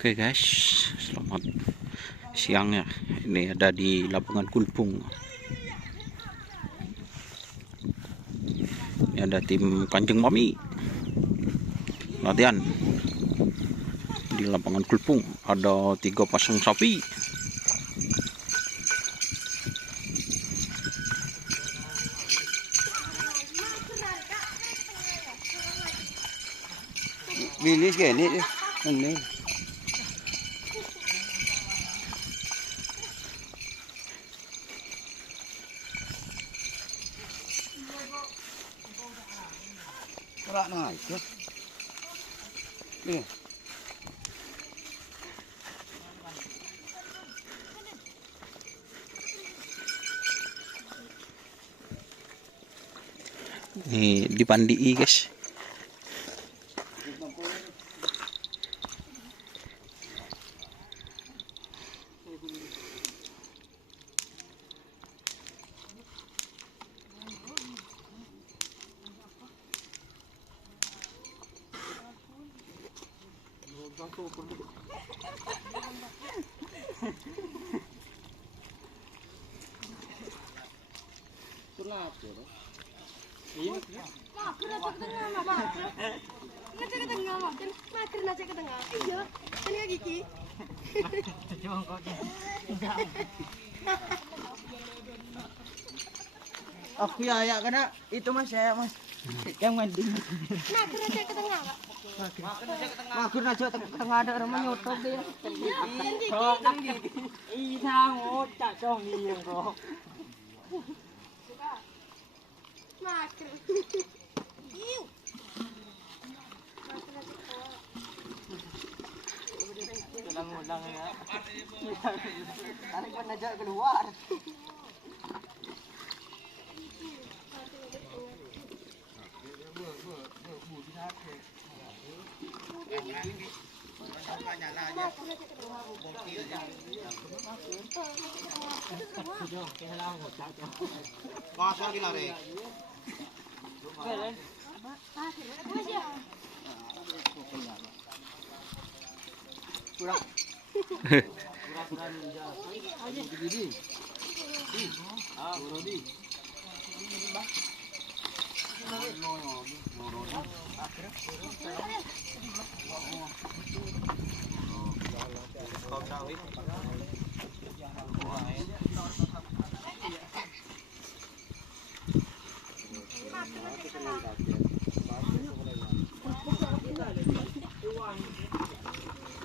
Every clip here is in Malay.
Oke guys, selamat siang ya. Ini ada di Lapangan Kulpung. Ini ada tim Kanjeng Mami latihan di Lapangan Kulpung. Ada 3 pasang sapi. Bilis gini ini. Kerak naik ya. Ini. Ini dipandii guys. Aku ya karena itu mas saya mas yang mandi. Mager aja ke tengah, Pak. Mager aja tengah ada orang menyotok dia. Iya, ngocak dong iya kok. Mager. Iu. Ulang-ulang ya. Tarik aja keluar. Masuk lagi lari. Kurang.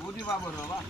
Budi Pak Bor, Pak.